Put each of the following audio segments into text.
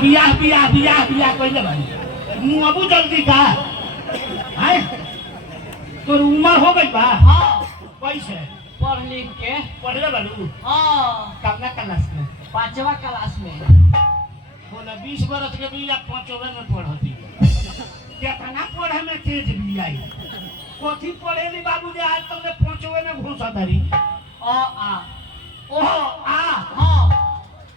बियाह कइले भाई मुँह अबू जल्दी का है तोर उम्र हो गई बा। हाँ कैसे पढ़ लिख के पढ़ले बालू हाँ कौना क्लास में 5वा क्लास में बोला 20 बरस के बिया 5वें में पढ़ती कितना पढ़े में तेज बिया कथी पढ़ेली बाबूजी आज तुमने 5वें में घुसा धरी आ ओ आ हाँ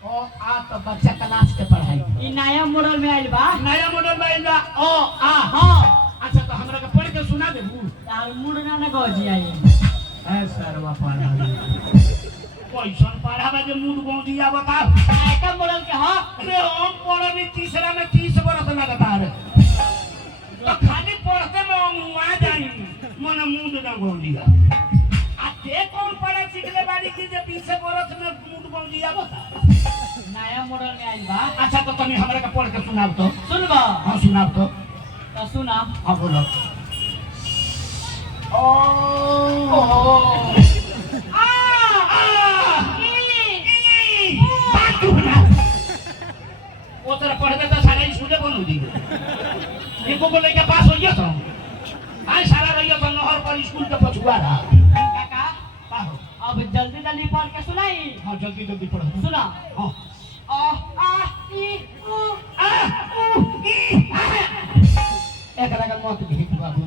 ओ आ तो बच्चा क्लास के पढ़ाई ई नया मॉडल में आइल बा नया मॉडल में आइल बा ओ आ हाँ अच्छा तो हमरा के पढ़ के सुना देबू तार मूड ना गजी आई ए सरवा पढ़ा कैसन पढ़ावे जे मूड गौजिया बताओ नया मॉडल के हाँ अरे हम पढ़नी तीसरा में 30 बरस लगातार तो खाली पढ़ते में हम हुआ जाई मन मूड ना गौजिया आ ते कौन पढ़ा सीखले बाड़ी की जे 20 बरस में मूड गौजिया बता नया मॉडल में आइल बा अच्छा तो तनी हमरा के पढ़ के सुनाओ तो सुनबा हां सुनाओ तो सुना हां बोलो ओ वो तरह पढ़ते तो सारा स्कूल बोलू दी एको को लेके पास हो गया तो आज सारा रहियो तो नहर पर स्कूल के पछुआ रहा काका पाहो अब जल्दी जल्दी पढ़ के सुनाई हां जल्दी जल्दी पढ़ो सुना हां आ ई उ एक लगा मत घिस बाबू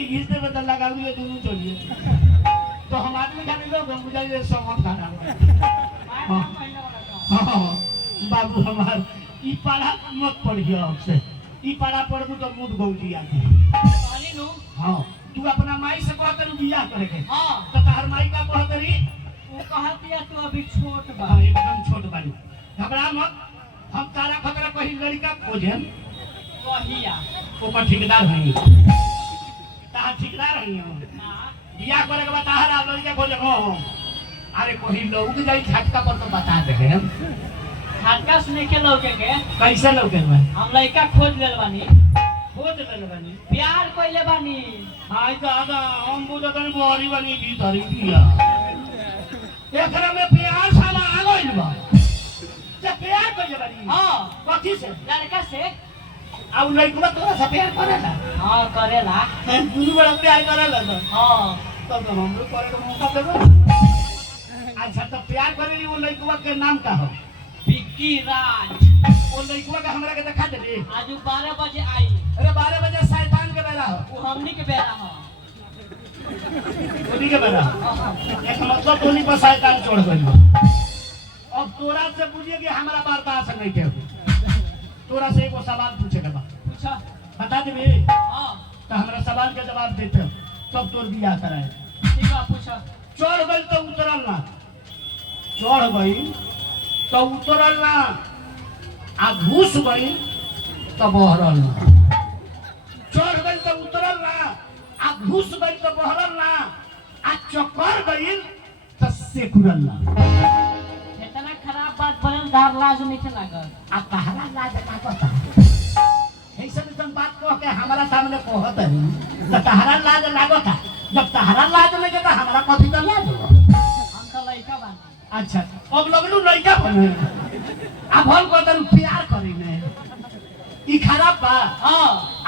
ई घिसते में तो लगा लिए दोनों चलिए तो हम आदमी खाने लोग हम बुझाइए सब खाना हां बाबू हमार ई पढ़ा मत पढ़ियो आपसे ई पढ़ा पढ़बू तो मूड गौजी आती पानी नु हां तू अपना माई से कह कर बियाह करे के हां तो तार माई का कह करी वो कहती है तू अभी छोट बा हां एकदम छोट बानी घबरा मत हम तारा खतरा कहीं लड़का खोजेम कहिया ऊपर ठेकेदार हई तार ठेकेदार हई ना बियाह करे के बाद तारा लड़का खोजे हो अरे कोई लोग जाई झटका पर तो बता दे हम झटका सुने के लोगे के कैसे लोग में हम लड़का खोज लेल बानी खोज ले बानी प्यार कइले बानी हाय दादा हम बुझत नहीं बोरी बनी भीतर ही बिया एकरा में प्यार साला आ गइल बा ते प्यार कइले बानी हां कथी से लड़का से आ लड़का तोरा से प्यार करेला हां करेला दुनु बड़ा प्यार करेला तो हां तब तो हम लोग करे को मौका देबो अच्छा तो प्यार करेली वो लड़का के नाम का हो विक्की राज वो लड़का के हमरा के दिखा दे आज 12 बजे आई अरे 12 बजे शैतान के बेरा हो वो हमनी के बेरा हो उन्हीं के बेरा एक मतलब टोली पर शैतान चढ़ गइल अब तोरा से पूछिए कि हमारा बर्दाश्त नहीं के तोरा से एगो सवाल पूछे के बा पूछा बता देबे हां तो हमरा सवाल के जवाब देते तब तोर बियाह कराए ठीक है पूछा चढ़ गइल तो उतरल ना चढ़ गइल तो उतरल ना आ घुस गइल तो बहरल ना चढ़ गइल तो उतरल ना आ घुस गइल तो बहरल ना आ चक्कर गइल तो सेकुरल ना इतना खराब बात बनल दार लाज नहीं लागल आ कहला लाज ना पता ऐसन बात कह के हमारा सामने कहत है तो तहरा लाज लागता जब तहरा लाज नहीं तो हमारा कथी तो लाज हो हम तो लड़का बानी अच्छा अब लगलू लड़का बने अब हम कहतन प्यार करी ने ई खराब बा हां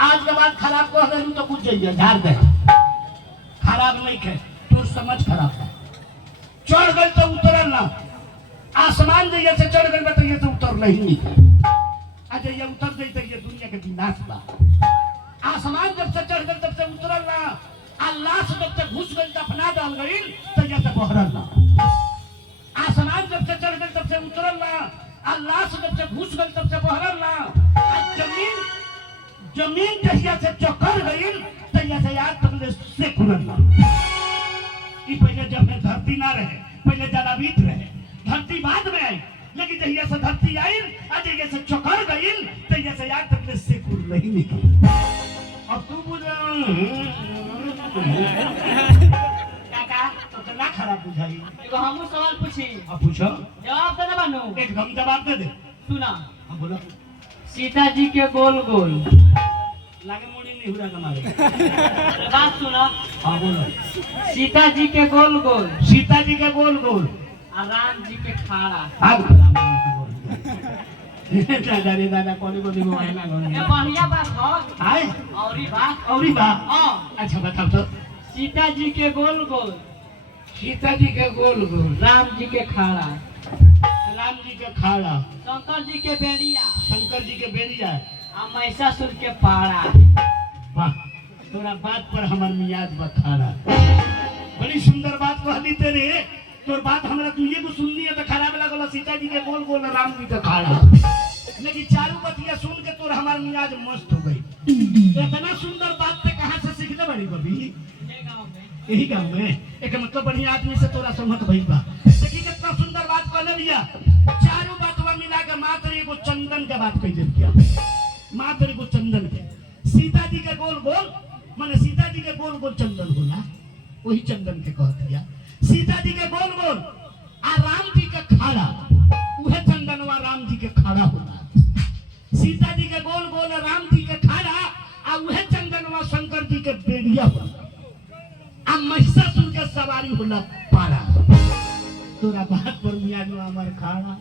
आज के बाद खराब कह देलू तो कुछ जाइए झाड़ दे खराब नहीं है तोर समझ खराब बा चढ़ गइल तो उतरल ना आसमान जइए से चढ़ गइल तो ये तो उतर नहीं आज ये उतर जाई तो ये दुनिया के विनाश बा आसमान जब से चढ़ गइल तब से उतरल ना अल्लाह से जब से घुस गइल दफना डाल गइल तो ये से बहरल ना आसमान जब से चढ़ गइल तब से उतरल ना अल्लाह से जब से घुस गइल तब से बहरल ना जमीन जहिया से चक्कर गइल तहिया से याद तक से खुलल ना ई पहले जब में धरती ना रहे पहले जलावीत रहे धरती बाद में आई लेकिन जहिया से धरती आई आ जहिया से चक्कर गइल तहिया से याद तक से खुल नहीं निकल अब तू बुझ काका तो ना खराब बुझाई एगो हमहू सवाल पूछी अब पूछो जवाब दे ना बानू एकदम जवाब दे सुना हाँ बोलो सीता जी के गोल गोल लागे मुड़ी नहीं हुआ हमारे बात सुना हाँ बोलो सीता जी के गोल गोल सीता जी के गोल गोल और राम जी के खाड़ा भाग दादा रे दादा कोने को दिगो है ना ये बढ़िया बात हो आए और ही बात बा हाँ अच्छा बताओ तो सीता जी के गोल गोल सीता जी के गोल गोल राम जी के खाड़ा राम जी के खाड़ा शंकर जी के बेड़िया शंकर जी के बेरिया आ महिषासुर के पाड़ा वाह तोरा बात पर हमर मियाज बखाड़ा बड़ी सुंदर बात कह दी तेरे तोर बात हमरा तू ये को सुननी है तो खराब लगल सीता जी के गोल गोल राम जी के खाड़ा लेकिन चारू बतिया सुन के तोर हमार मियाज मस्त हो गई इतना सुंदर बात ते कहां से सीखले बड़ी बबी यही गांव में एक मतलब बढ़िया आदमी से तोरा समझ भइल बा देखी कितना सुंदर बात कहले भैया चारू बातवा मिला के मात्र एगो चंदन के बात कह दे दिया मात्र एगो चंदन के सीता जी के गोल गोल माने सीता जी के गोल गोल चंदन होला वही चंदन के कह दिया सीता जी के गोल गोल आ राम जी के खाड़ा उहे चंदनवा राम जी के खाड़ा होला सीता जी के गोल गोल राम जी के खाड़ा आ उहे चंदनवा शंकर जी के बेड़िया होला आ महिषासुर के सवारी होला पारा तोरा बात पर मियाँ जो हमार खाड़ा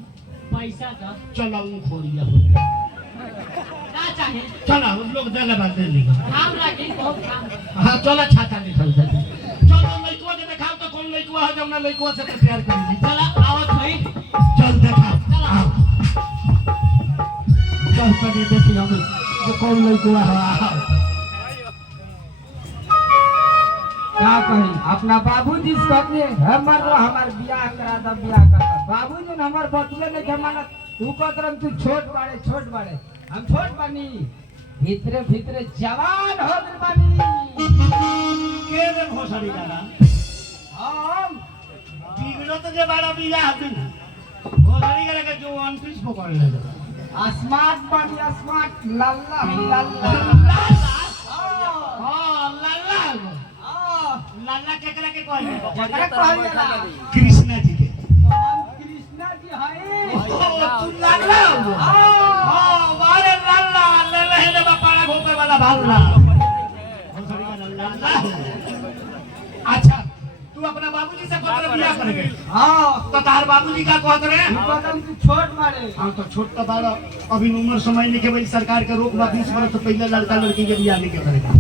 पैसा दो चला ऊ खोरिया होला ना चाहे चला उन लोग दे बात दे लिखा काम लागी बहुत काम हाँ चला छाता निकल जाए चलो लड़कुआ के दिखाओ तो कौन लड़कुआ है जो ना लड़कुआ से तो प्यार करेगी चला आवत है चल दिखाओ चल चल कभी देखी हम जो कौन लड़कुआ है क्या कही अपना बाबूजी से कहते हमार बियाह करा दा बियाह कर दा बाबूजी ने हमार बतिया नहीं के मानत तू कहत तू छोट बाड़े हम छोट बानी भीतरे भीतरे जवान हो गइल बानी के रे भोसड़ी दादा हम बिगड़ो तो जे बड़ा बियाह दिन भोसड़ी करे के जो 29 पकड़ ले स्मार्ट बानी स्मार्ट लल्ला लल्ला हां लल्ला लल्ला केकरा के कहले जकरा कहलिया कृष्णा जी के हम कृष्णा जी हई तू लल्ला हां वारे लल्ला ले ले बापाड़ा घोपे वाला भालना भोसड़ी का लल्ला अच्छा तू अपना बाबूजी से पत्र बियाह कर गए हां तो तार बाबूजी का कहत रहे तू कहत तू छोट बाड़े हाँ तो छोट तो बाड़ा अभी उम्र समय नहीं के भाई सरकार के रोक बा 20 वर्ष से पहले लड़का लड़की के बियाह नहीं के करेगा